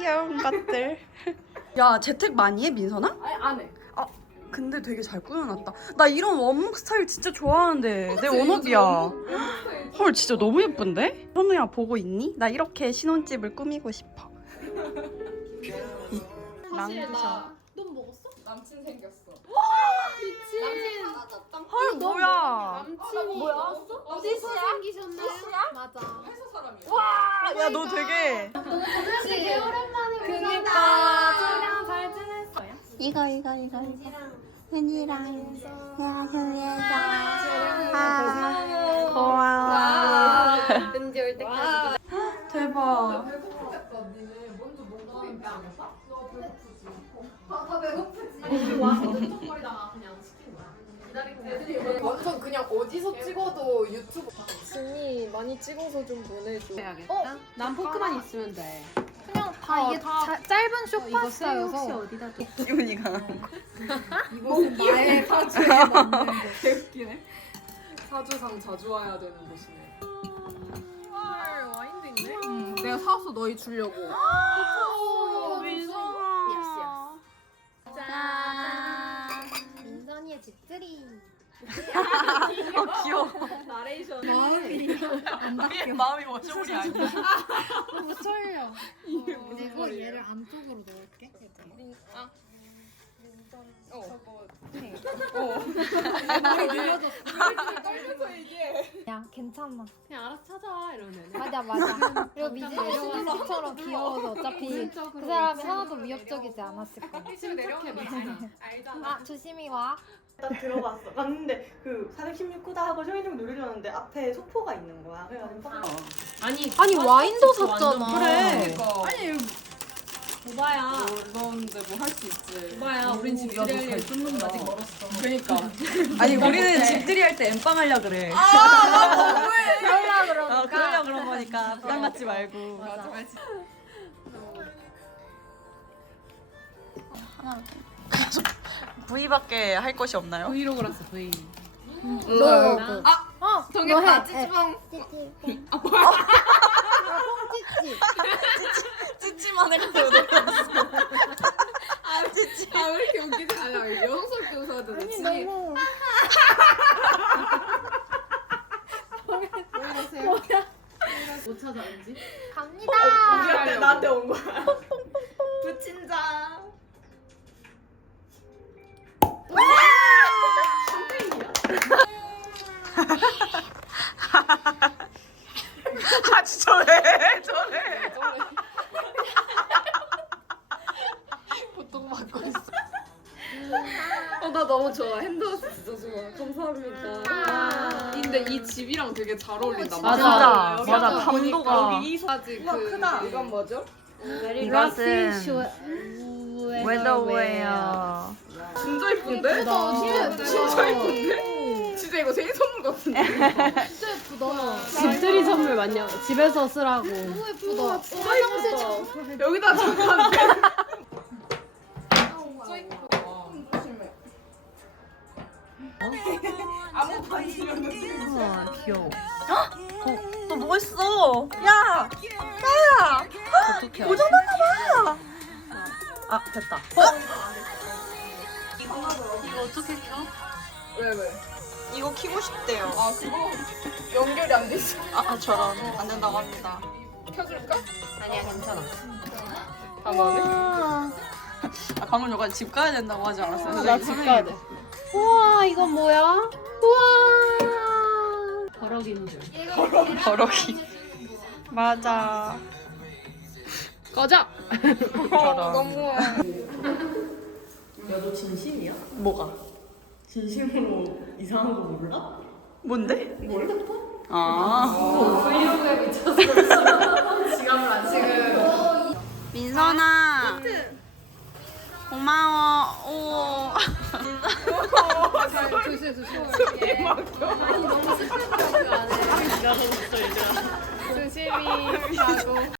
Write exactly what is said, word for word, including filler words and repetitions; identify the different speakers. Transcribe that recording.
Speaker 1: 귀여운 것들. 야, 재택 많이 해, 민선아?
Speaker 2: 아니 안 해.
Speaker 1: 아, 근데 되게 잘 꾸며놨다. 나 이런 원목 스타일 진짜 좋아하는데. 내 원업이야. 헐, 진짜 너무 예쁜데? 현우야, 보고 있니? 나 이렇게 신혼집을 꾸미고 싶어.
Speaker 2: 사실
Speaker 1: 랑부셔.
Speaker 2: 나 넌 먹었어? 남친 생겼어.
Speaker 3: 미친.
Speaker 2: 남친 사라졌다.
Speaker 1: 헐, 뭐야.
Speaker 3: 남친이
Speaker 2: 뭐야?
Speaker 3: 어디서 생기셨나요? 맞아.
Speaker 2: 회사 사람이야.
Speaker 1: 와, 야, 너 되게.
Speaker 3: 되게 오랜만에
Speaker 2: 그니까
Speaker 3: 촬영 잘 지냈어요?
Speaker 1: 이거, 이거, 이거, 이거. 웬이랑. 야, 효예다.
Speaker 3: 아,
Speaker 1: 고마워.
Speaker 3: 은지 올 때까지.
Speaker 1: 대박.
Speaker 2: 배고프겠다. 니네 먼저 먹고 있지 않았어? 너 배고프지. 다, 다 배고프지. 아니 와서 뚝뚝거리다가 그냥 시킨 거야. 기다리고 애들이 완전 그냥 어디서 찍어도 유튜브.
Speaker 3: 진이 많이 찍어서 좀 보내줘.
Speaker 4: 해야겠다.
Speaker 3: 어?
Speaker 4: 난 포크만 있으면 돼.
Speaker 3: 그냥 다 이게 자, 짧은 쇼파스타여서.
Speaker 4: 어디다 둬?
Speaker 1: 기분이가.
Speaker 2: 이곳은 나의 사주에 맞는 곳. 개웃기네. 사주상 자주 와야 되는 곳이네. 헐 와인도 있네. 응, 내가 사왔어 너희 주려고.
Speaker 3: 오,
Speaker 1: 민선아.
Speaker 3: 짠. 민선이의 집들이.
Speaker 1: 어, 귀여워.
Speaker 3: 나레이션.
Speaker 1: 우리의 마음이 워셔물이 아니야.
Speaker 3: 너무 설레요. 그리고 얘를 안쪽으로 넣을게.
Speaker 2: 아. 어. 저거.
Speaker 3: 머리 늘려줬어.
Speaker 2: 떨면서 얘기해.
Speaker 3: 야 괜찮아.
Speaker 4: 그냥 알아서 찾아 이러면.
Speaker 3: 맞아 맞아. 그리고 미지 내려와서처럼 귀여워서 어차피 그 사람이 하나도 위협적이지 않았을 거야.
Speaker 2: 침착해 보지. 알잖아.
Speaker 3: 아 조심히 와.
Speaker 5: 딱 들어갔어. 갔는데 그 사백십육 구다 하고 쇼윈종 누르려는데 앞에 소포가 있는 거야. 그래가지고
Speaker 4: 아니
Speaker 3: 아니 와인도
Speaker 4: 완전
Speaker 3: 샀잖아.
Speaker 1: 그래.
Speaker 2: 아니
Speaker 4: 오바야.
Speaker 2: 너 근데 뭐 할 수 있지.
Speaker 4: 오바야. 우린 집들이 할 일. 아직 멀었어.
Speaker 2: 그러니까.
Speaker 1: 아니, 우리는 집들이 할 때 엠빵 하려 그래.
Speaker 3: 그러려 그러니까.
Speaker 1: 어, 그러려 그런 거니까 부담 갖지 말고.
Speaker 3: 맞아.
Speaker 1: 하나. V밖에 할 것이 없나요?
Speaker 4: 브이로그라서 브이.
Speaker 3: 너.
Speaker 2: 아,
Speaker 3: 어.
Speaker 2: 저게
Speaker 3: 너 해.
Speaker 2: 다 찌찌뽕.
Speaker 3: 찌찌뽕.
Speaker 2: 아 뭐야?
Speaker 3: 찌찌.
Speaker 1: 찌찌만 해가지고
Speaker 2: 아 찌찌. 아왜 이렇게 웃기지? 아니야 영석이 웃어야 되는데.
Speaker 3: 아니
Speaker 2: 진이.
Speaker 3: 너무.
Speaker 4: 못 찾아 왠지.
Speaker 3: 갑니다.
Speaker 5: 우리한테 나한테 온 거야. 부친자.
Speaker 1: 아, 진짜 왜 저래?
Speaker 2: 보통 받고 있어. 어 나 너무 좋아. 핸드워스 진짜 좋아. 감사합니다. 근데 이 집이랑 되게 잘 어울린다.
Speaker 1: 맞아,
Speaker 5: 여기
Speaker 1: 맞아.
Speaker 5: 아까
Speaker 1: 감도가.
Speaker 5: 여기 이 소.
Speaker 2: 까지
Speaker 5: 우와,
Speaker 2: 그
Speaker 5: 크다.
Speaker 2: 이건 뭐죠?
Speaker 1: 이것은 웨더웨어.
Speaker 2: 진짜 이쁜데?
Speaker 3: 예쁘다.
Speaker 2: 진짜 이쁜데? 진짜 이거 생일 선물 같은데?
Speaker 3: 진짜 예쁘다.
Speaker 4: 집들이 선물 맞냐? 집에서 쓰라고.
Speaker 3: 너무 예쁘다.
Speaker 2: 진짜 이쁘다. 여기다 잠깐. 진짜 이쁘다. 심해. 아무 반지면
Speaker 1: 우와, 귀여워. 헉! 어, 또 뭐 했어? 야! 야! 어떻게 고장났나봐! 아, 됐다. 어? 이거 어떻게 켜?
Speaker 2: 왜 왜?
Speaker 1: 이거 키고 싶대요.
Speaker 2: 아 그거 연결이 안 돼 있어.
Speaker 1: 아, 아, 저런. 안 된다고 합니다.
Speaker 2: 켜줄까?
Speaker 1: 아니야, 괜찮아.
Speaker 2: 안 하네.
Speaker 1: 아, 방금 여가 집 가야 된다고 하지 않았어요?
Speaker 4: 나 집 가야 돼. 우와 이건 뭐야? 우와. 버럭인 줄.
Speaker 1: 버럭이. 맞아.
Speaker 4: 꺼져.
Speaker 1: 저런.
Speaker 2: 너무.
Speaker 5: 야 너 진심이야?
Speaker 1: 뭐가?
Speaker 5: 진심으로 이상한 거 몰라?
Speaker 1: 뭔데?
Speaker 5: 몰라?
Speaker 1: 아.
Speaker 2: 브이로그에 미쳐서 지갑을 안 지금.
Speaker 1: 민선아. 고마워. 오.
Speaker 3: 조심 조심.
Speaker 2: 조심히 가고.